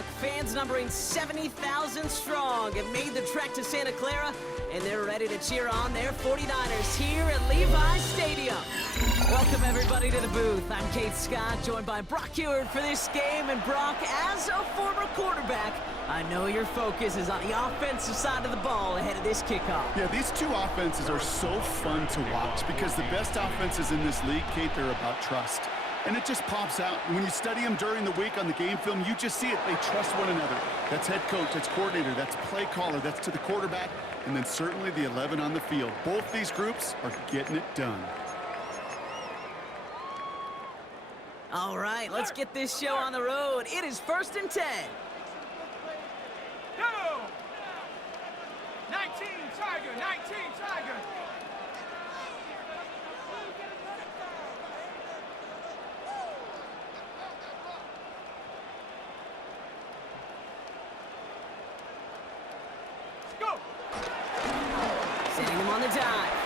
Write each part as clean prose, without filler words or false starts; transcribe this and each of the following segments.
Brock. Fans numbering 70,000 strong have made the trek to Santa Clara, and they're ready to cheer on their 49ers here at Levi's Stadium. Welcome, everybody, to the booth. I'm Kate Scott, joined by Brock Ewert for this game. And Brock, as a former quarterback, I know your focus is on the offensive side of the ball ahead of this kickoff. Yeah, these two offenses are so fun to watch because the best offenses in this league, Kate, they're about trust. And it just pops out. When you study them during the week on the game film, you just see it. They trust one another. That's head coach, that's coordinator, that's play caller, that's to the quarterback, and then certainly the 11 on the field. Both these groups are getting it done. All right, let's get this show on the road. It is 1st and 10. Go! 19 Tiger, 19 Tiger. Go! Sending them on the dive.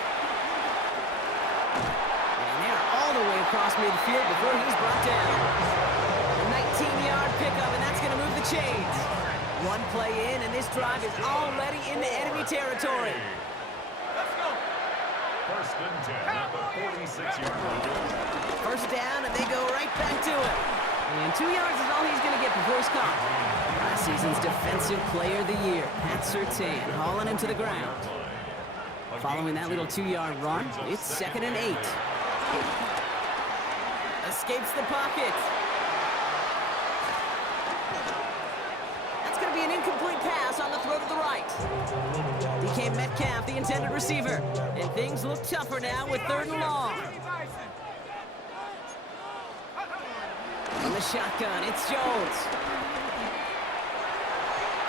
And they're all the way across midfield before he's brought down. A 19-yard pickup, and that's going to move the chains. One play in, and this drive is already into enemy territory. Let's go! 1st and 10 at the 46-yard line. First down, and they go right back to it. And 2 yards is all he's going to get before he's caught. Last season's Defensive Player of the Year, Pat Surtain, hauling him to the ground. Following that little 2-yard run, it's 2nd and 8. Escapes the pocket. That's going to be an incomplete pass on the throw to the right. DK Metcalf, the intended receiver. And things look tougher now with 3rd and long. On the shotgun, it's Jones.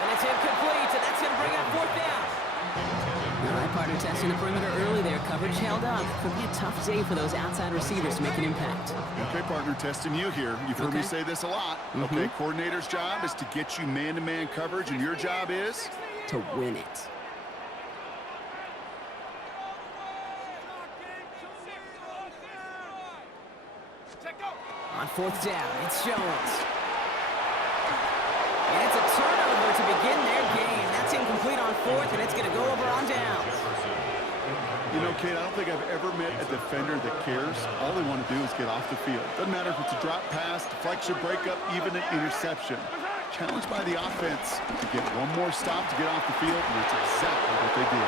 And it's incomplete, and that's going to bring up 4th down. All right, partner, testing the perimeter early there. Coverage held up. Could be a tough day for those outside receivers to make an impact. Okay, partner, testing you here. You've heard me say this a lot. Okay, coordinator's job is to get you man-to-man coverage, and your job is? To win it. On 4th down, it's Jones. And it's a turnover to begin their game. That's incomplete on 4th, and it's going to go over on downs. You know, Kate, I don't think I've ever met a defender that cares. All they want to do is get off the field. Doesn't matter if it's a drop pass, deflection, breakup, even an interception. Challenged by the offense to get one more stop to get off the field, and that's exactly what they did.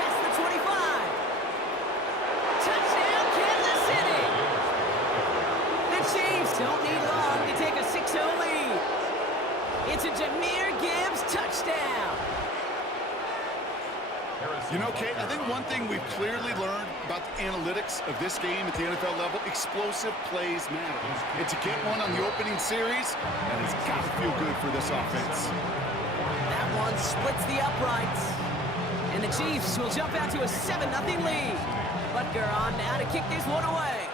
Past the 25. Touchdown, Kansas City. The Chiefs don't need long to take a 6-0 lead. It's a Jahmyr Gibbs touchdown. You know, Kate, I think one thing we've clearly learned about the analytics of this game at the NFL level, explosive plays matter. And to get one on the opening series, that has got to feel good for this offense. That one splits the uprights. And the Chiefs will jump out to a 7-0 lead. Butker on now to kick this one away.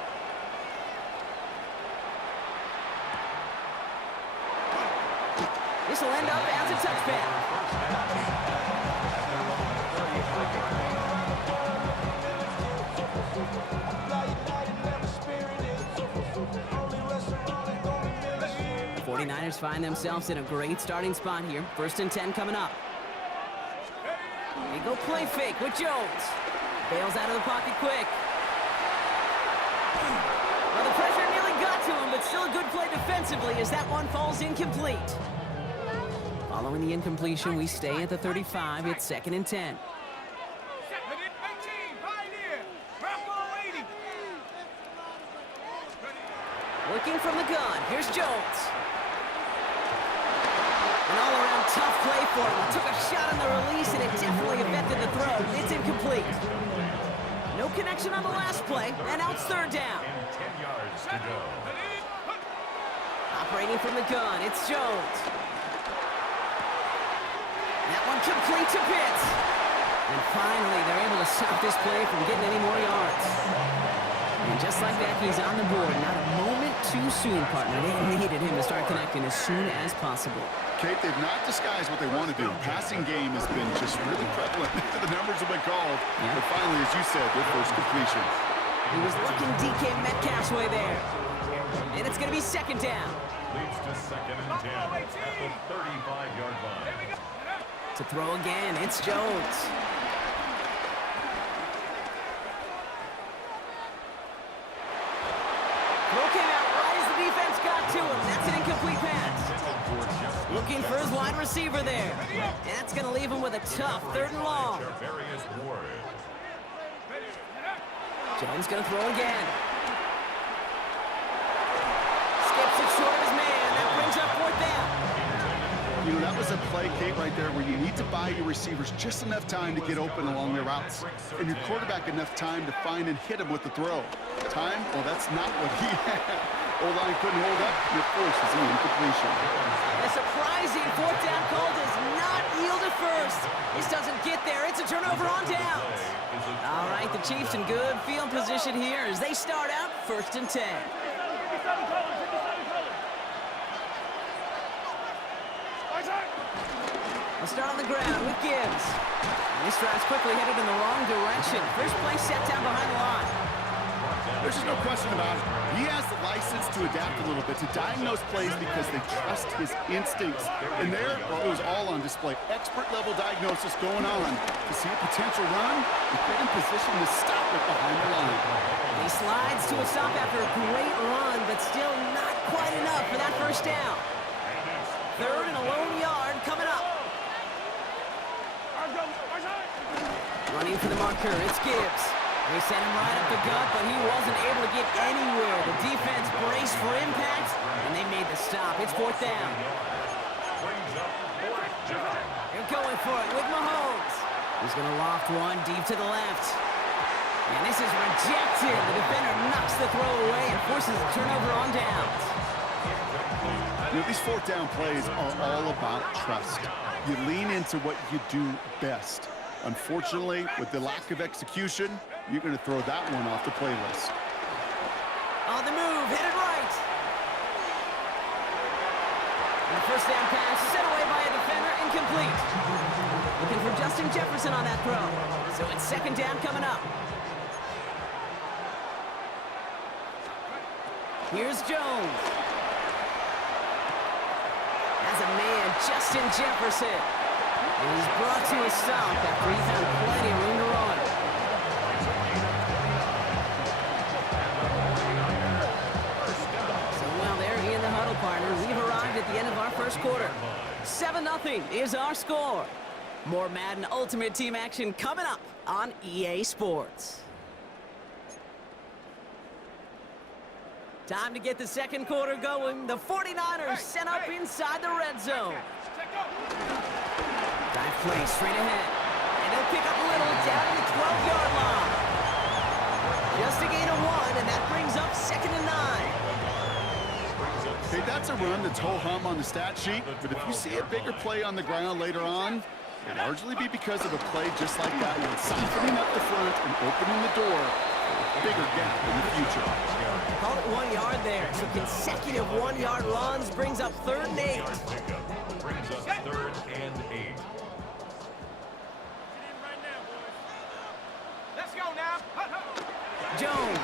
This will end up as a touchdown. 49ers find themselves in a great starting spot here. 1st and 10 coming up. They go play fake with Jones. Bails out of the pocket quick. Well, the pressure nearly got to him, but still a good play defensively as that one falls incomplete. Following the incompletion, we stay at the 35. It's 2nd and 10. Working from the gun. Here's Jones. An all-around tough play for him. He took a shot on the release, and it definitely affected the throw. It's incomplete. No connection on the last play, and now it's 3rd down. 10 yards to go. Operating from the gun, it's Jones. That one complete to Pitts. And finally, they're able to stop this play from getting any more yards. And just like that, he's on the board. Not a moment too soon, partner. They needed him to start connecting as soon as possible. Kate, they've not disguised what they want to do. Passing game has been just really prevalent. The numbers have been called. Yeah. But finally, as you said, their first completion. He was looking DK Metcalf's way there. And it's going to be 2nd down. Leads to second and 10 at the 35-yard line. To throw again, it's Jones. Throw came out right as the defense got to him. That's an incomplete pass. Looking for his wide receiver there. And that's going to leave him with a tough 3rd and long. Jones going to throw again. Skips it short of his man. That brings up 4th down. You know, that was a play, Kate, right there where you need to buy your receivers just enough time to get open along their routes, and your quarterback enough time to find and hit him with the throw. Time? Well, that's not what he had. O-line couldn't hold up. Your force is an incompletion. A surprising 4th down call does not yield at first. This doesn't get there. It's a turnover on downs. All right, the Chiefs in good field position here as they start out 1st and 10. We'll start on the ground with Gibbs. And this drive's quickly headed in the wrong direction. First play set down behind the line. There's just no question about it. He has the license to adapt a little bit, to diagnose plays because they trust his instincts. And there, well, it was all on display. Expert-level diagnosis going on. To see a potential run, and get in position to stop it behind the line. He slides to a stop after a great run, but still not quite enough for that 1st down. 3rd and a lone yard coming up. Running for the marker, it's Gibbs. They sent him right up the gut, but he wasn't able to get anywhere. The defense braced for impact, and they made the stop. It's 4th down. They're going for it with Mahomes. He's going to loft one deep to the left. And this is rejected. The defender knocks the throw away and forces a turnover on downs. You know, these 4th down plays are all about trust. You lean into what you do best. Unfortunately, with the lack of execution, you're going to throw that one off the playlist. On the move, headed right. And the 1st down pass set away by a defender, incomplete. Looking for Justin Jefferson on that throw. So it's 2nd down coming up. Here's Jones. As a man, Justin Jefferson. He's brought to a stop after he found plenty of room to run. So, well, there in the huddle, partner. We've arrived at the end of our 1st quarter. 7-0 is our score. More Madden Ultimate Team action coming up on EA Sports. Time to get the 2nd quarter going. The 49ers sent up inside the red zone. Dive play straight ahead. And they'll pick up a little down to the 12-yard line. Just a gain of 1, and that brings up 2nd and 9. Hey, that's a run that's ho-hum on the stat sheet, but if you see a bigger play on the ground later on, it'll largely be because of a play just like that, and softening up the front and opening the door for a bigger gap in the future. Call it 1 yard there. So consecutive 1-yard runs brings up 3rd and 8. Brings up 3rd and 8. Let's go now. Jones.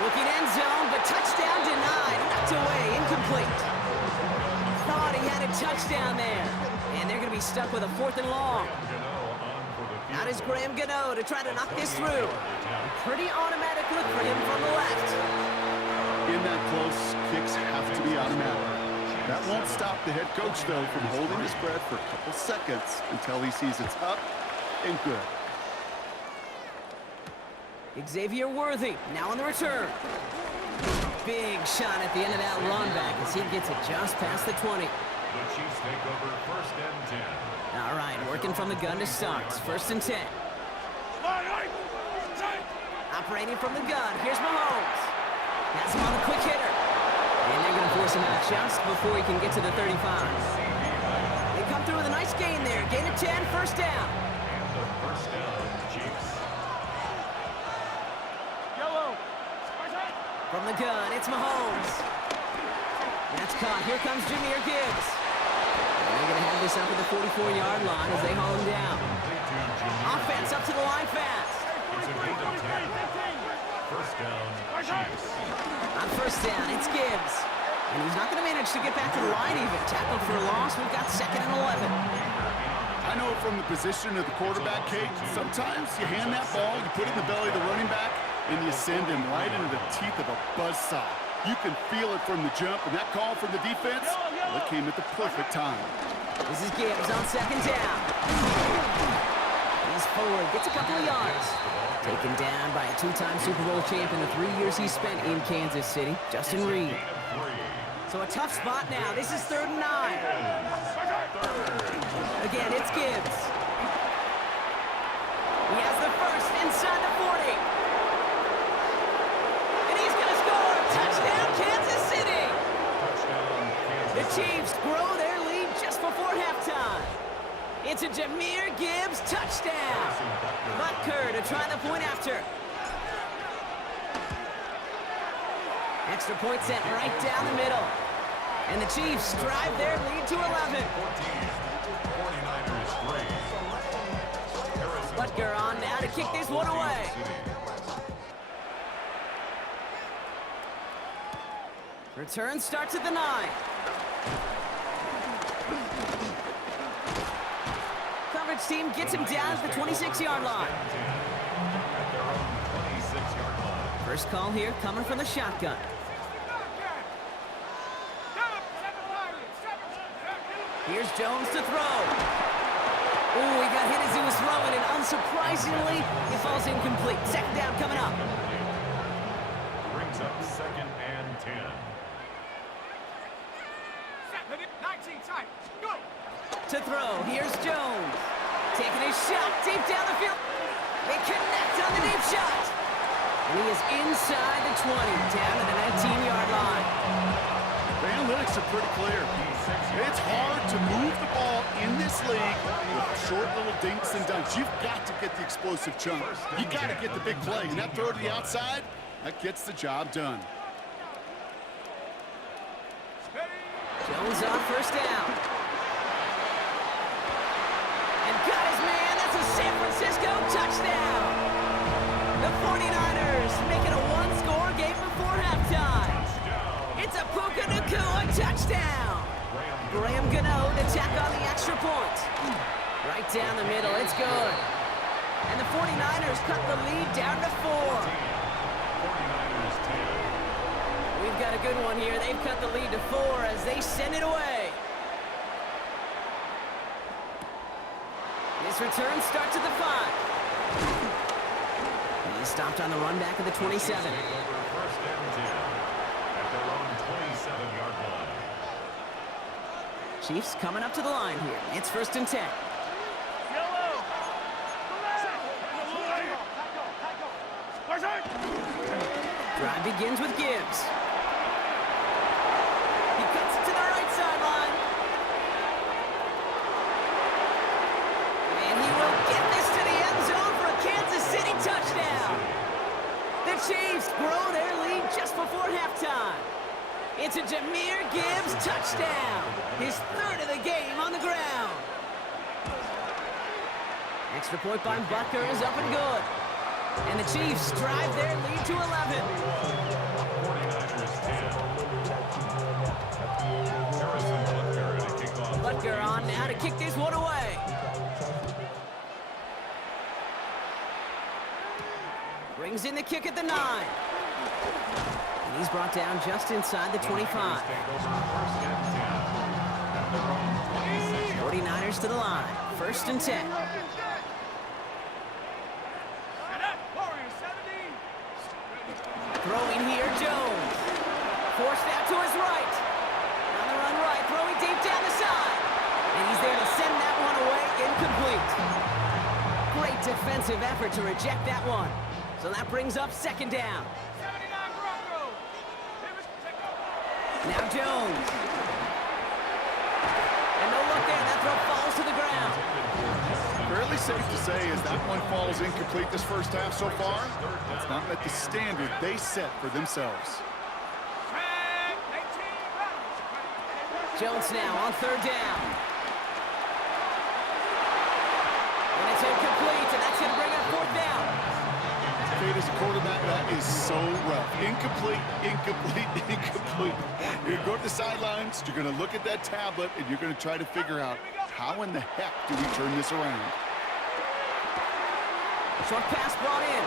Looking end zone, but touchdown denied. Knocked away, incomplete. Thought he had a touchdown there. And they're going to be stuck with a 4th and long. Out is Graham Gano to try to knock this through. A pretty automatic look for him from the left. In that close, kicks have to be automatic. That won't stop the head coach, though, from holding his breath for a couple seconds until he sees it's up and good. Xavier Worthy now on the return. Big shot at the end of that run back as he gets it just past the 20. The Chiefs take over 1st and 10. All right, working from the gun to start. 1st and 10. Operating from the gun. Here's Mahomes. Has him on the quick hitter. And they're going to force him out just before he can get to the 35. They come through with a nice gain there. Gain of 10, 1st down. And the 1st down, Chiefs. From the gun, it's Mahomes. That's caught. Here comes Jahmyr Gibbs. And they're going to have this up at the 44-yard line as they haul him down. Offense up to the line fast. It's a gain of 10. First down, Chiefs. On first down, it's Gibbs. And he's not going to manage to get back to the line even. Tackled for a loss. We've got 2nd and 11. I know from the position of the quarterback, Kate, sometimes you hand that ball, you put it in the belly of the running back, and you send him right into the teeth of a buzzsaw. You can feel it from the jump, and that call from the defense, well, it came at the perfect time. This is Gibbs on 2nd down. He's forward, gets a couple of yards. Taken down by a 2-time Super Bowl champ in the 3 years he spent in Kansas City, Justin Reed. So a tough spot now. This is 3rd and 9. Again, it's Gibbs. He has the first inside the 40. And he's going to score. Touchdown, Kansas City. The Chiefs grow their lead just before halftime. It's a Jahmyr Gibbs touchdown. Butker to try the point after. Extra point sent right down the middle. And the Chiefs drive their lead to 11. Butker on now to kick this one away. Return starts at the 9. Coverage team gets him down at the 26-yard line. First call here coming from the shotgun. Here's Jones to throw. Ooh, he got hit as he was throwing, and unsurprisingly, it falls incomplete. 2nd down coming up. Brings up 2nd and 10. 19 tight. Go. To throw, here's Jones. Taking his shot deep down the field. They connect on the deep shot. And he is inside the 20, down to the 19-yard line. The analytics are pretty clear. It's hard to move the ball in this league with short little dinks and dunks. You've got to get the explosive chunk. You got to get the big play. And that throw to the outside, that gets the job done. Jones on first down. And got his man. That's a San Francisco touchdown. The 49ers make it a one-score game before halftime. It's a Puka Nacua touchdown. Graham Gano to tack on the extra point. Right down the middle, it's good. And the 49ers cut the lead down to 4. We've got a good one here. They've cut the lead to 4 as they send it away. This return starts at the 5. He's stopped on the run back of the 27. First and 10 at their own 27-yard line. Chiefs coming up to the line here. It's 1st and 10. Drive begins with Gibbs. He cuts it to the right sideline. And he will get this to the end zone for a Kansas City touchdown. The Chiefs grow their lead just before halftime. It's a Jahmyr Gibbs touchdown. His 3rd of the game on the ground. Extra point by Butker is up and good. And the Chiefs drive their lead to 11. 49ers 10. Butker on now to kick this one away. Brings in the kick at the 9. And he's brought down just inside the 25. 49ers to the line. 1st and 10. Throwing here, Jones. Forced out to his right. On the run right, throwing deep down the side. And he's there to send that one away, incomplete. Great defensive effort to reject that one. So that brings up 2nd down. Now Jones. And no look there, that throw falls to the ground. Fairly safe to say as that one falls incomplete this first half so far, that's not met the standard they set for themselves. Jones now on 3rd down. And it's incomplete, and that's going to bring up 4th down. Kate, as as a quarterback, that is so rough. Incomplete, incomplete, incomplete. You're going to go to the sidelines, you're going to look at that tablet, and you're going to try to figure out how in the heck do we turn this around. Short pass brought in.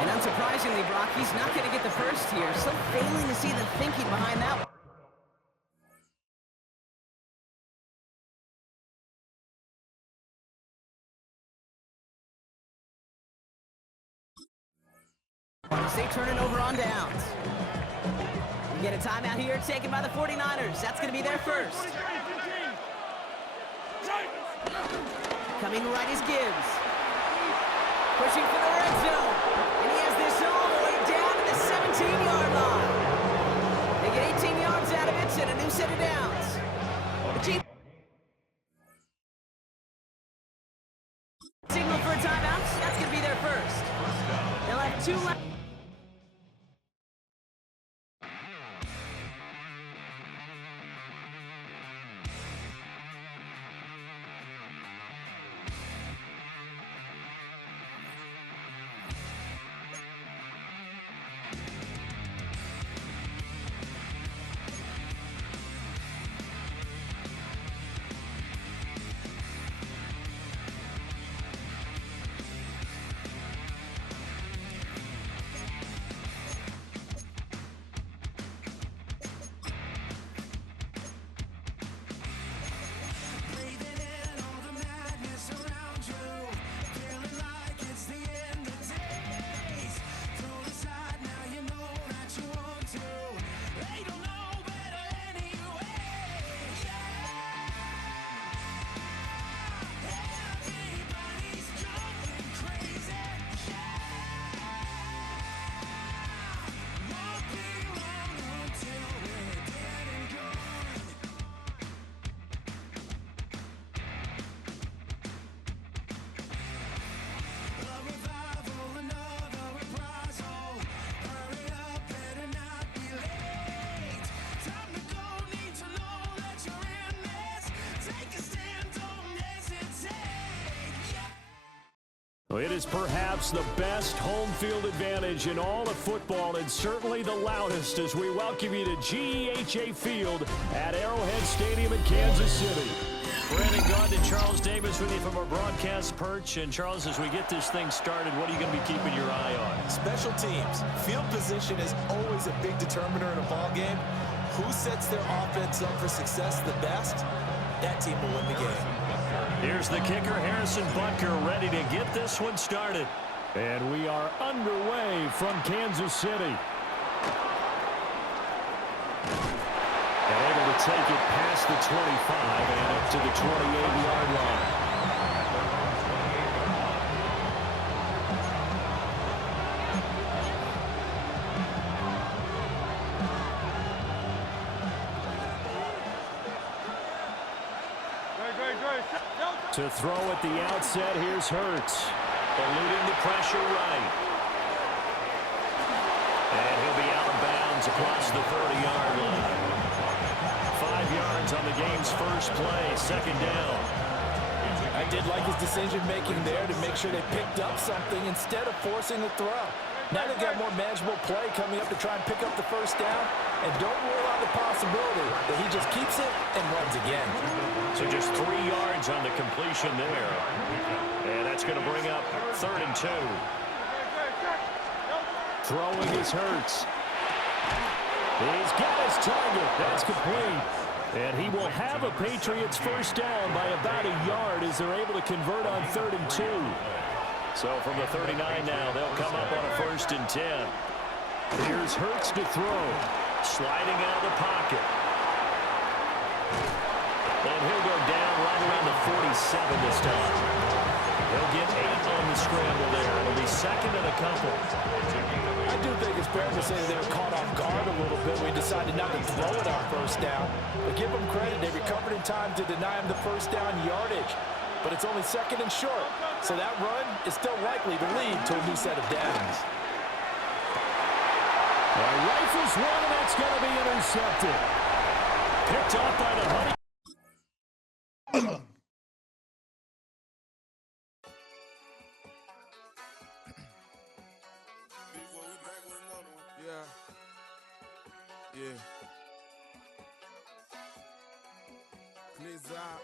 And unsurprisingly, Brock, he's not going to get the first here. Still failing to see the thinking behind that one. As they turn it over on downs. We get a timeout here taken by the 49ers. That's going to be their first. Coming right is Gibbs. Pushing for the red zone. And he has this all the way down to the 17-yard line. They get 18 yards out of it and a new set of downs. The Chiefs signal for a timeout. That's going to be their first. They'll have 2 left. It is perhaps the best home field advantage in all of football and certainly the loudest as we welcome you to GEHA Field at Arrowhead Stadium in Kansas City. Brandon Gaud and Charles Davis with you from our broadcast perch. And Charles, as we get this thing started, what are you going to be keeping your eye on? Special teams. Field position is always a big determiner in a ball game. Who sets their offense up for success the best, that team will win the game. Here's the kicker, Harrison Butker, ready to get this one started. And we are underway from Kansas City. And able to take it past the 25 and up to the 28-yard line. To throw at the outset, here's Hurts. Eluding the pressure right. And he'll be out of bounds across the 30-yard line. 5 yards on the game's first play, second down. I did like his decision-making there to make sure they picked up something instead of forcing the throw. Now they've got more manageable play coming up to try and pick up the first down. And don't rule out the possibility that he just keeps it and runs again. So just 3 yards on the completion there. And that's going to bring up 3rd and 2. Throwing is Hurts. He's got his target. That's complete. And he will have a Patriots first down by about a yard as they're able to convert on 3rd and 2. So from the 39 now, they'll come up on a 1st and 10. Here's Hurts to throw. Sliding out of the pocket. And he'll go down right around the 47 this time. He'll get 8 on the scramble there. It'll be 2nd and a couple. I do think it's fair to say they were caught off guard a little bit when he decided not to throw it on first down. But give them credit, they recovered in time to deny him the first down yardage. But it's only 2nd and short, so that run is still likely to lead to a new set of downs. Rifles one, and that's going to be intercepted. Picked off by the Honey. Yeah. Please out.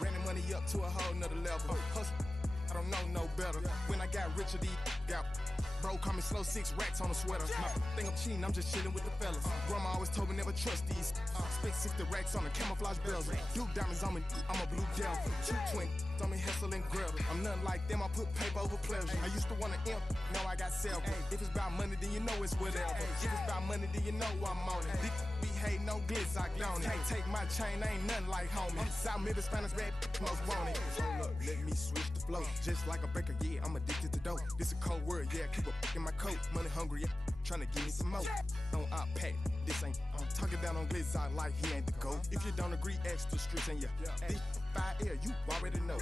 Running money up to a whole nother level. Hustle, I don't know no better. When I got richer, these got bro, call me slow, 6 racks on a sweater. My think I'm cheating, I'm just chilling with the fellas. Grandma always told me never trust these. Spent 60 racks on a camouflage bells. Duke diamonds on me, I'm a blue devil. 220 on me, Hessel and Gretel. I'm nothing like them, I put paper over pleasure. I used to want to imp, now I got several. If it's about money, then you know it's whatever. If it's about money, then you know I'm on it. These be hating no glitz, I don't it. Can't take my chain, I ain't nothing like homie. South Memphis, Spanish, red, most want it. Hold up, let me switch the flow. Just like a breaker, yeah, I'm addicted to dope. This a cold word, yeah, keep a in my coat. Money hungry, yeah, tryna give me some more. On our pack, this ain't talking down on glitz, I like he ain't the GOAT. If you don't agree, ask the streets and yeah. This 5 air, you already know.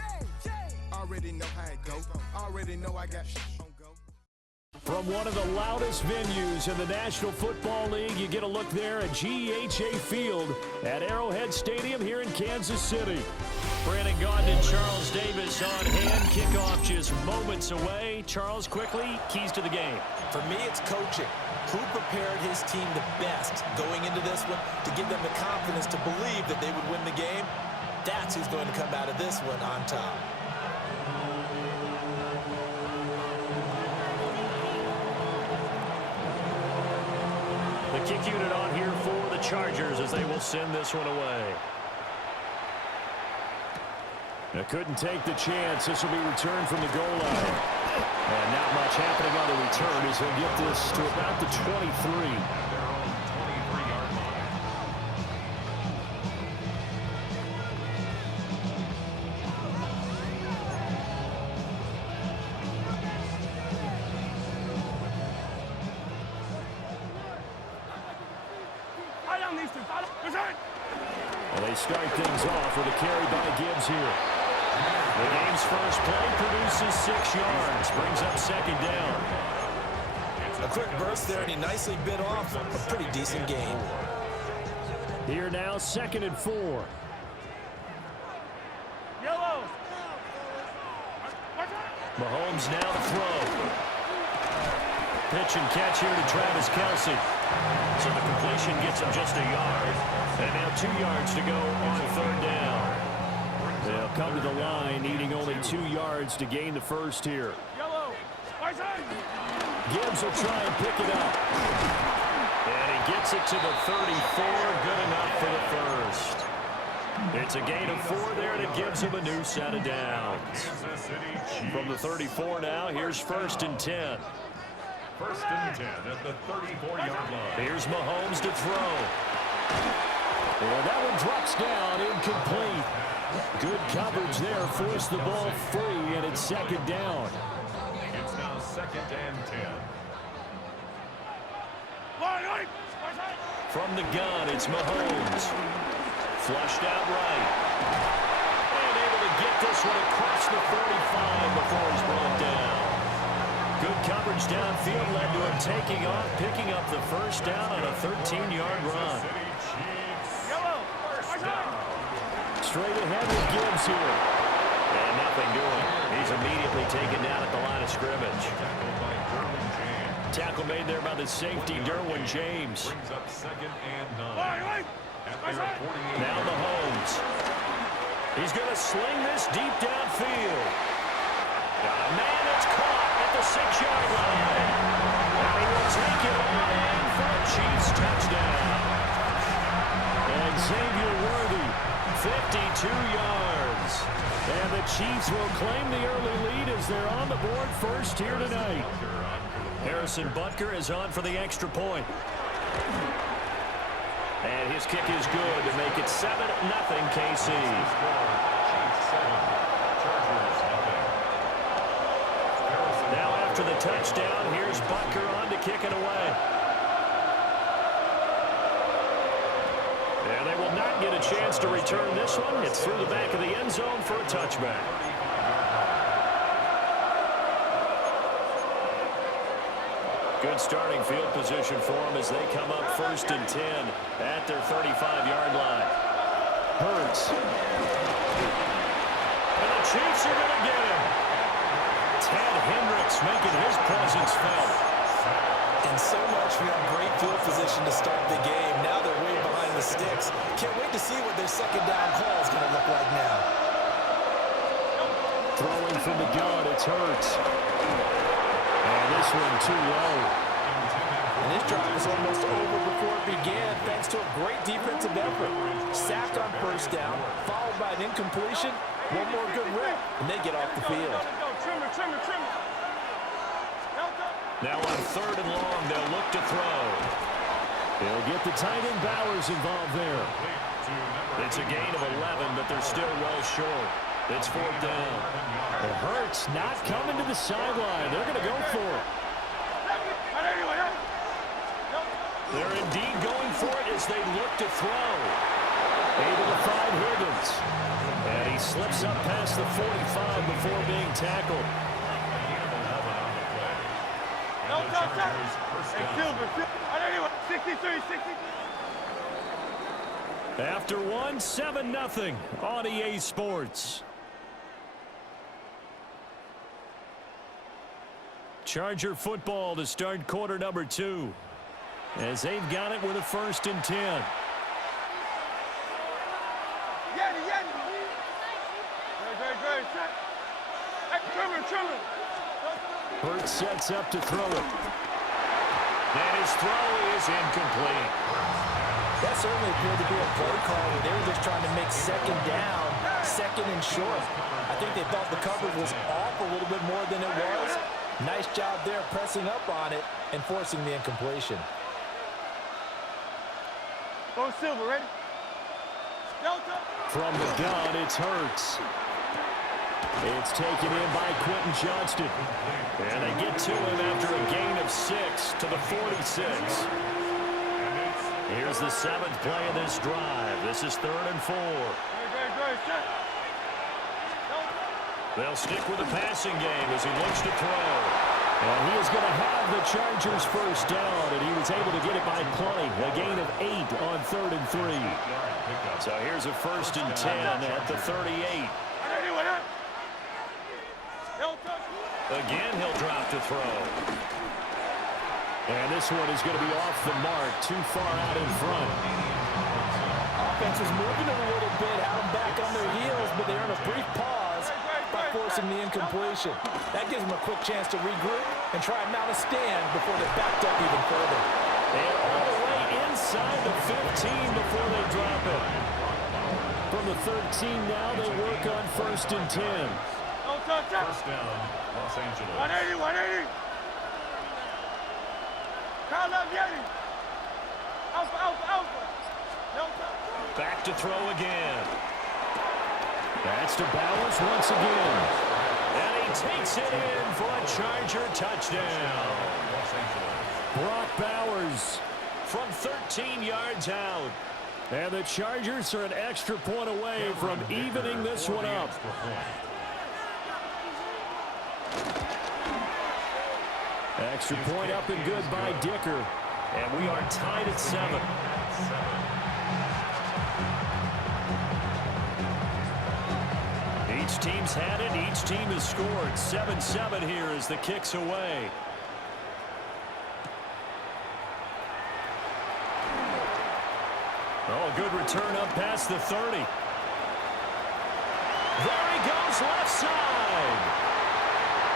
Already know how it go. Already know I got on go. From one of the loudest venues in the National Football League, you get a look there at GEHA Field at Arrowhead Stadium here in Kansas City. Brandon Gaudin and Charles Davis on hand. Kickoff just moments away. Charles, quickly, keys to the game. For me, it's coaching. Who prepared his team the best going into this one to give them the confidence to believe that they would win the game? That's who's going to come out of this one on top. The kick unit on here for the Chargers as they will send this one away. They couldn't take the chance. This will be returned from the goal line. And not much happening on the return as he'll get this to about the 23. Well, they start things off with a carry by Gibbs here. The game's first play produces 6 yards, brings up second down. A quick burst there, and he nicely bit off a pretty decent gain. Here now, 2nd and 4. Yellow. Mahomes now to throw. Pitch and catch here to Travis Kelce. So the completion gets him just a yard. And now 2 yards to go on 3rd down. They'll come to the line, needing only 2 yards to gain the first here. Yellow. Gibbs will try and pick it up. And he gets it to the 34. Good enough for the first. It's a gain of 4 there that gives him a new set of downs. From the 34 now, here's 1st and 10. 1st and 10 at the 34-yard line. Here's Mahomes to throw. And that one drops down, incomplete. Good coverage there, forced the ball free, and it's 2nd down. It's now 2nd and 10. From the gun, it's Mahomes. Flushed out right. And able to get this one across the 35 before he's brought down. Good coverage downfield led to him taking off, picking up the first down on a 13-yard run. Straight ahead with Gibbs here. And nothing doing. He's immediately taken down at the line of scrimmage. Tackle made there by the safety, Derwin James. Brings up 2nd and 9. Now Mahomes. He's going to sling this deep downfield. Man, it's caught at the 6-yard line. And he will take it on in for a Chiefs touchdown. And Xavier Worthy, 52 yards. And the Chiefs will claim the early lead as they're on the board first here tonight. Harrison Butker is on for the extra point. And his kick is good to make it 7-0 KC. Now after the touchdown, here's Butker on to kick it away. And they will not get a chance to return this one. It's through the back of the end zone for a touchback. Good starting field position for them as they come up 1st and 10 at their 35-yard line. Hurts. And the Chiefs are going to get him. Ted Hendricks making his presence felt. And so much for your great field position to start the game. Now they're way behind the sticks. Can't wait to see what their second down call is going to look like now. Throwing from the gun, it's Hurts. And this one too low. And this drive is almost over before it began, thanks to a great defensive effort. Sack on first down, followed by an incompletion. One more good rip, and they get off the field. Now on 3rd and long, they'll look to throw. They'll get the tight end Bowers involved there. It's a gain of 11, but they're still well short. It's 4th down. It hurts not coming to the sideline. They're going to go for it. They're indeed going for it as they look to throw. Able to find Higgins. And he slips up past the 45 before being tackled. After one, 7-0 on EA Sports. Charger football to start quarter number 2. As they've got it with a 1st and 10. Hurts sets up to throw it. And his throw is incomplete. That certainly appeared to be a play call where they were just trying to make second down, second and short. I think they thought the coverage was off a little bit more than it was. Nice job there pressing up on it and forcing the incompletion. Go Silver, ready? From the gun, it's Hurts. It's taken in by Quentin Johnston. And they get to him after a gain of 6 to the 46. Here's the 7th play of this drive. This is 3rd and 4. They'll stick with the passing game as he looks to throw. And he is going to have the Chargers first down, and he was able to get it by plenty. A gain of 8 on 3rd and 3. So here's a 1st and 10 at the 38. Again, he'll drop to throw. And this one is going to be off the mark, too far out in front. Offense is moving a little bit, had them back on their heels, but they earn a brief pause by forcing the incompletion. That gives them a quick chance to regroup and try and mount a stand before they're backed up even further. And all the way inside the 15 before they drop it. From the 13 now, they work on 1st and 10. First down, Los Angeles. 180. Back to throw again. That's to Bowers once again. And he takes it in for a Charger touchdown. Brock Bowers from 13 yards out. And the Chargers are an extra point away from evening this one up. Extra point up and good by Dicker. And we are tied at 7. Each team's had it. Each team has scored. 7-7 here as the kick's away. Oh, good return up past the 30. There he goes left side.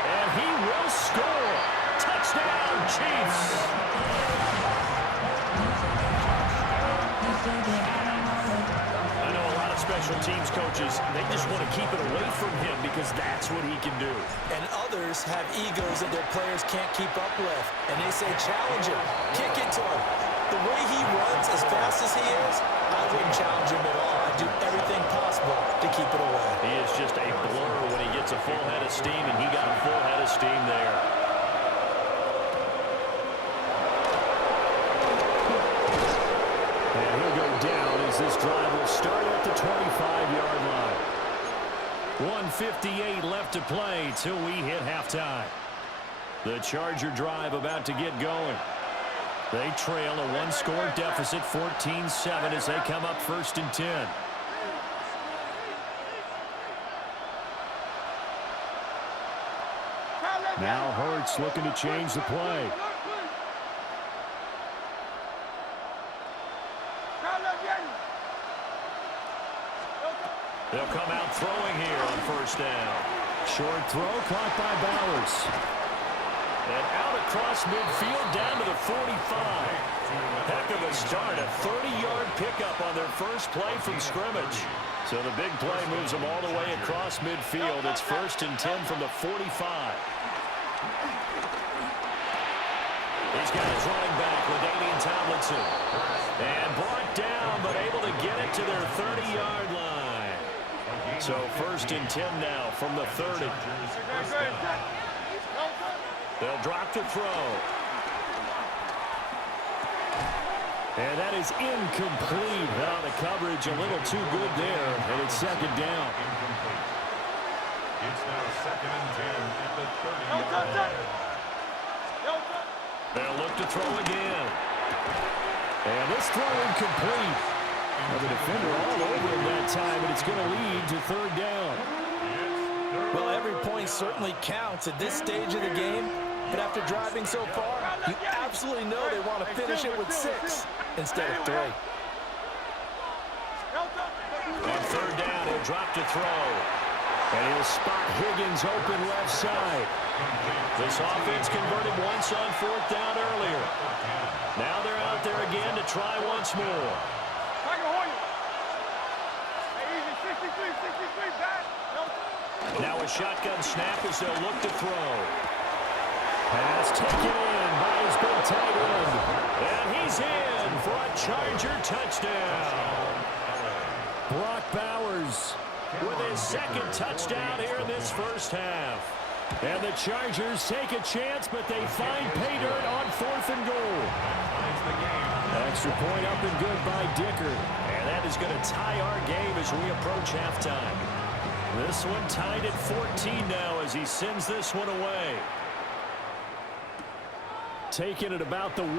And he will score. Touchdown, Chiefs. I know a lot of special teams coaches, they just want to keep it away from him because that's what he can do. And others have egos that their players can't keep up with. And they say, challenge him, kick it to him. The way he runs as fast as he is, I wouldn't challenge him at all. I'd do everything possible to keep it away. He is just a blur when he gets a full head of steam, and he got a full head of steam there. And he'll go down as this drive will start at the 25-yard line. 1:58 left to play till we hit halftime. The Charger drive about to get going. They trail a one-score deficit, 14-7, as they come up 1st and 10. Now Hurts looking to change the play. They'll come out throwing here on first down. Short throw caught by Bowers. And out across midfield down to the 45. Heck of a start. A 30-yard pickup on their first play from scrimmage. So the big play moves them all the way across midfield. It's 1st and 10 from the 45. He's got his running back, LaDainian Tomlinson. And brought down, but able to get it to their 30-yard line. So 1st and 10 now from the 30. They'll drop to throw. And that is incomplete. Oh, the coverage a little too good there, and it's 2nd down. It's now 2nd and 10 at the 30-yard line. They'll look to throw again. And this throw incomplete. Now the defender all over him that time, and it's going to lead to 3rd down. Well, every point certainly counts at this stage of the game. But after driving so far, you absolutely know they want to finish it with 6 instead of 3. On 3rd down, he'll drop to throw. And he'll spot Higgins open left side. This offense converted once on 4th down earlier. Now they're out there again to try once more. Now a shotgun snap as they'll look to throw. Pass taken in by his big tight end. And he's in for a Charger touchdown. Brock Bowers With his 2nd touchdown here in this first half. And the Chargers take a chance, but they find pay dirt on 4th and goal. Extra point up and good by Dicker. And that is going to tie our game as we approach halftime. This one tied at 14 now as he sends this one away. Taking it about the 1.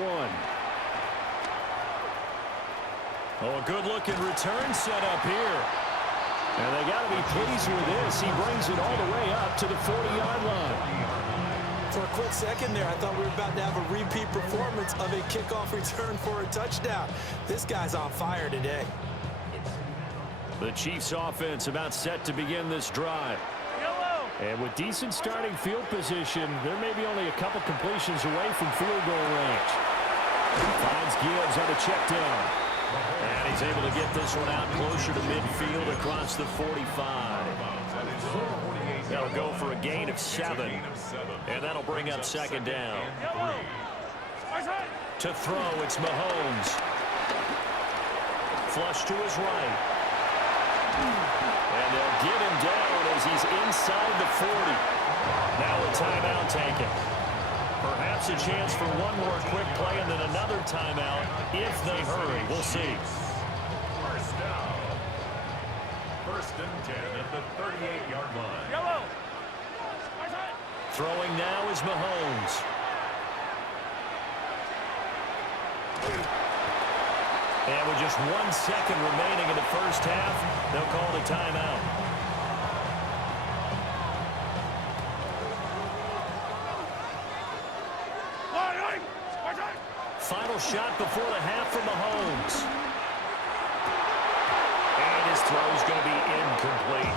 Oh, a good-looking return set up here. And they got to be pleased with this. He brings it all the way up to the 40-yard line. For a quick second there, I thought we were about to have a repeat performance of a kickoff return for a touchdown. This guy's on fire today. The Chiefs offense about set to begin this drive. And with decent starting field position, there may be only a couple completions away from field goal range. Finds Gibbs on a check down. And he's able to get this one out closer to midfield across the 45. That'll go for a gain of 7. And that'll bring up 2nd down. To throw, it's Mahomes. Flush to his right. And they'll get him down as he's inside the 40. Now a timeout taken. Perhaps a chance for one more quick play and then another timeout if they hurry. We'll see. First down. 1st and 10 at the 38-yard line. Throwing now is Mahomes. And with just 1 second remaining in the first half, they'll call the timeout. Final shot before the half from Mahomes. And his throw is going to be incomplete.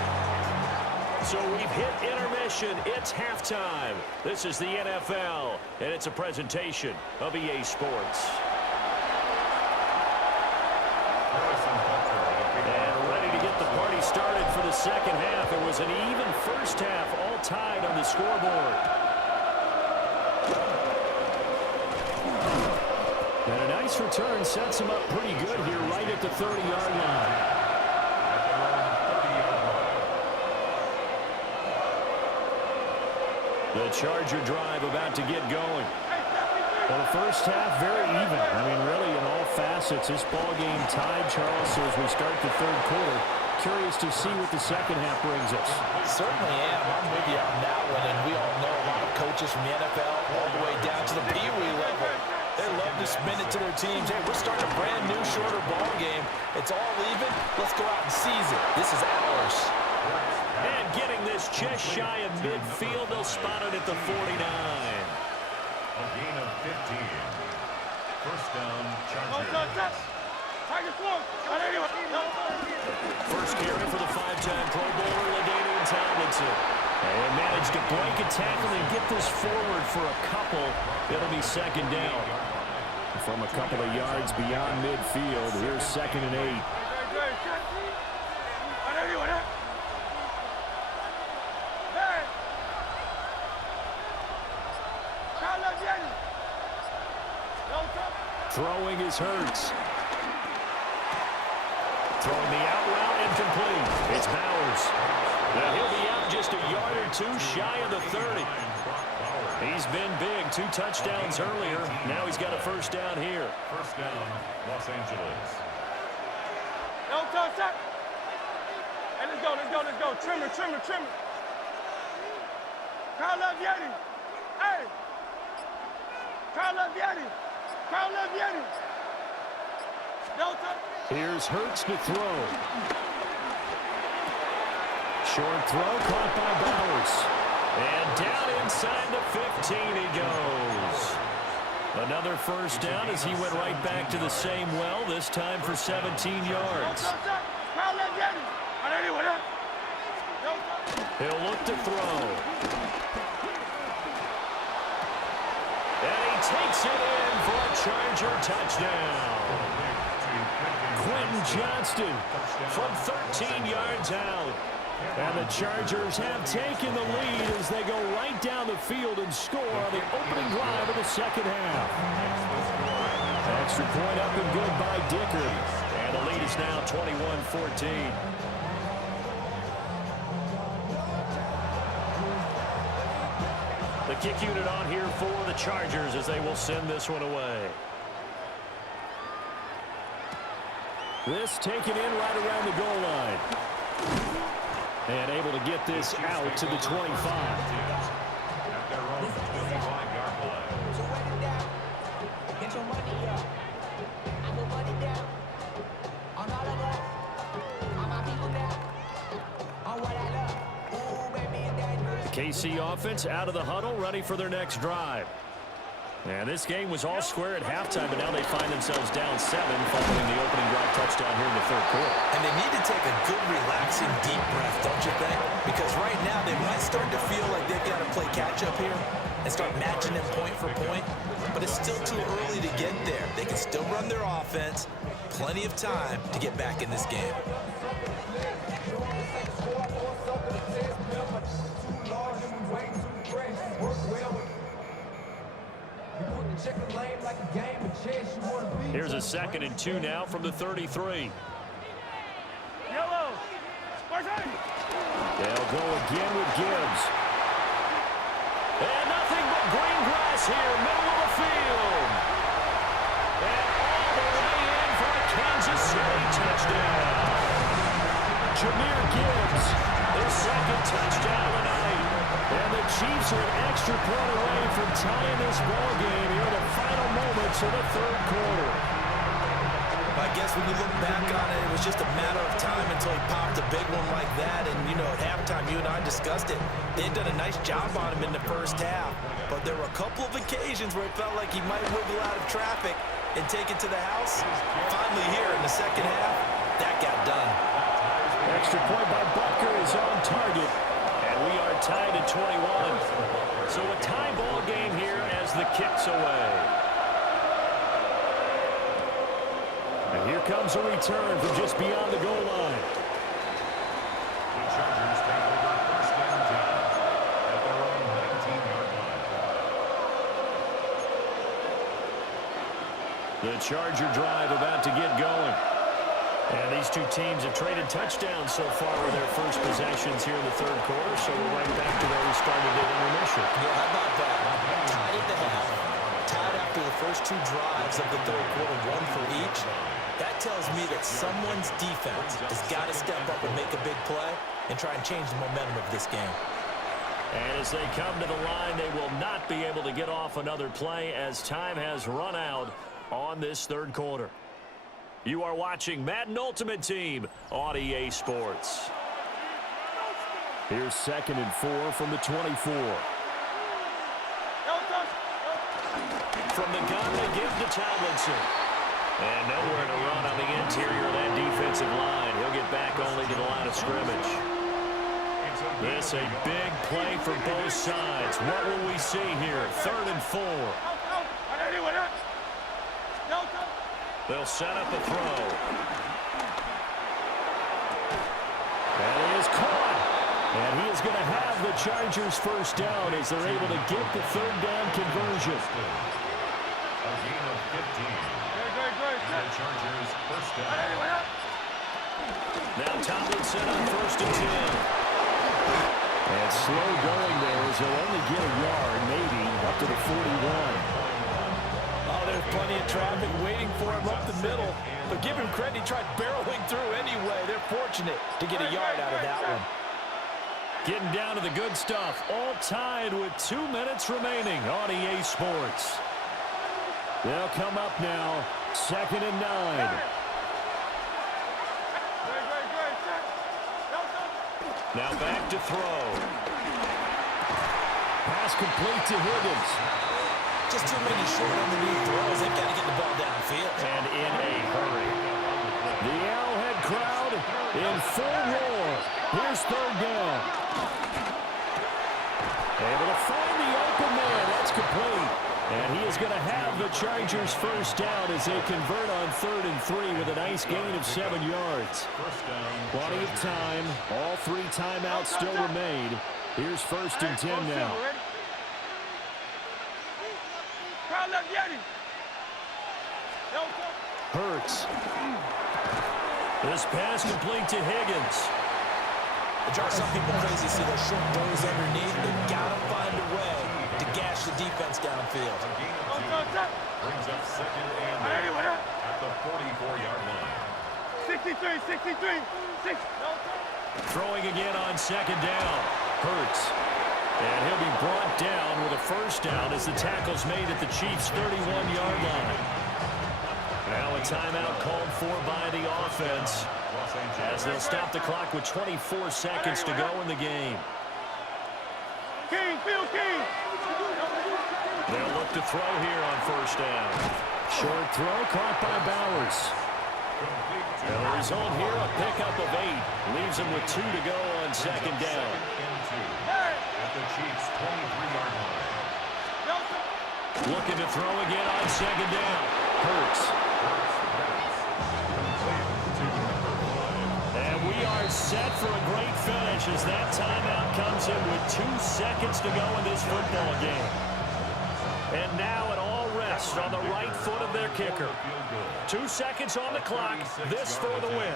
So we've hit intermission. It's halftime. This is the NFL, and it's a presentation of EA Sports. And ready to get the party started for the second half. It was an even first half, all tied on the scoreboard. And a nice return sets him up pretty good here right at the 30-yard line. The Charger drive about to get going. Well, the first half very even. I mean, really in all facets, this ball game tied, Charles. So as we start the 3rd quarter, curious to see what the second half brings us. Certainly am. I'm with you on that one, and we all know a lot of coaches from the NFL all the way down to the Pee Wee level. They love to spin it to their teams. Hey, we're starting a brand new, shorter ball game. It's all even. Let's go out and seize it. This is ours. And getting this just shy of midfield, they'll spot it at the 49. A gain of 15. First down, Chargers. First carry for the five-time Pro Bowler, LaDainian Tomlinson. And managed to break a tackle and get this forward for a couple. It'll be second down. From a couple of yards beyond midfield, here's 2nd and 8. Throwing is Hurts. Throwing the out route incomplete. It's Bowers. Now he'll be out just a yard or two shy of the 30. He's been big. 2 touchdowns earlier. Now he's got a first down here. First down, Los Angeles. No touch up. Hey, let's go. Trimmer. Carl up Yeti. Hey. Carl up Yeti. No touch. Here's Hurts to throw. Short throw caught by Bowers. And down inside the 15 he goes. Another first down as he went right back to the same well, this time for 17 yards. He'll look to throw. And he takes it in for a Charger touchdown. Quentin Johnston from 13 yards out. And the Chargers have taken the lead as they go right down the field and score on the opening drive of the second half. Extra point up and good by Dicker. And the lead is now 21-14. The kick unit on here for the Chargers as they will send this one away. This taken in right around the goal line. And able to get this out to the 25. At their own 25-yard line. So run it down. Get your money up. I will run it down. On all of us. On my people now. On what I love. Ooh, baby, and that KC offense out of the huddle, ready for their next drive. And this game was all square at halftime, but now they find themselves down 7 following the opening drive touchdown here in the third quarter. And they need to take a good, relaxing, deep breath, don't you think? Because right now they might start to feel like they've got to play catch-up here and start matching them point for point. But it's still too early to get there. They can still run their offense. Plenty of time to get back in this game. Here's a 2nd and 2 now from the 33. Yellow. They'll go again with Gibbs. And nothing but green grass here, middle of the field. And all the way in for a Kansas City touchdown. Jahmyr Gibbs, his 2nd touchdown tonight. And the Chiefs are an extra point away from tying this ball game here in the final moments of the third quarter. I guess when you look back on it, it was just a matter of time until he popped a big one like that. And, you know, at halftime, you and I discussed it. They had done a nice job on him in the first half. But there were a couple of occasions where it felt like he might wiggle out of traffic and take it to the house. Finally here in the second half, that got done. Extra point by Butker is on target. And we are tied at 21. So a tie ball game here as the kick's away. And here comes a return from just beyond the goal line. The Chargers take over first and 10 at their own 19-yard line. The Charger drive about to get going. And these two teams have traded touchdowns so far with their first possessions here in the third quarter, so we're right back to where we started at intermission. Yeah, how about that? Tied at the half. Tied after the first 2 drives of the third quarter, 1 for each. That tells me that someone's defense has got to step up and make a big play and try and change the momentum of this game. And as they come to the line, they will not be able to get off another play as time has run out on this third quarter. You are watching Madden Ultimate Team on EA Sports. Here's 2nd and 4 from the 24. From the gun, they give to Tomlinson. And nowhere to run on the interior of that defensive line. He'll get back only to the line of scrimmage. This a big play for both sides. What will we see here? 3rd and 4. They'll set up a throw. And he is caught. And he is going to have the Chargers first down as they're able to get the 3rd down conversion. A gain of 15. And the Chargers first down. Now Tomlinson on 1st and 10. And slow going there as he'll only get a yard, maybe, up to the 41. Oh, there's plenty of traffic waiting for him up the middle. But give him credit, he tried barreling through anyway. They're fortunate to get a yard out of that one. Getting down to the good stuff, all tied with 2 minutes remaining on EA Sports. They'll come up now, 2nd and 9. Now back to throw. Pass complete to Higgins. Just too many short underneath throws. They've got to get the ball downfield. And in a hurry. The Arrowhead crowd in full roar. Here's 3rd down. Able to find the open man. That's complete. And he is going to have the Chargers first down as they convert on 3rd and 3 with a nice gain of 7 yards. Plenty of time. All 3 timeouts still remain. Here's 1st and 10 now. Hurts. This pass complete to Higgins. It drives some people crazy to see those short throws underneath. They've got to find a way to gash the defense downfield. Brings up 2nd and 8 at the 44-yard line. 63. Throwing again on 2nd down. Hurts. And he'll be brought down with a first down as the tackle's made at the Chiefs' 31-yard line. Now a timeout called for by the offense as they'll stop the clock with 24 seconds to go in the game. King. They'll look to throw here on 1st down. Short throw caught by Bowers. And the result here, a pickup of 8. Leaves him with 2 to go on 2nd down. At the Chiefs' 23-yard line. Looking to throw again on 2nd down. Hurts. And we are set for a great finish as that timeout comes in with 2 seconds to go in this football game. And now it all rests on the right foot of their kicker. 2 seconds on the clock. This for the win.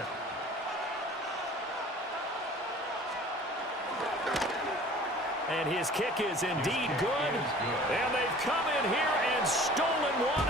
And his kick is indeed good. And they've come in here and stolen one.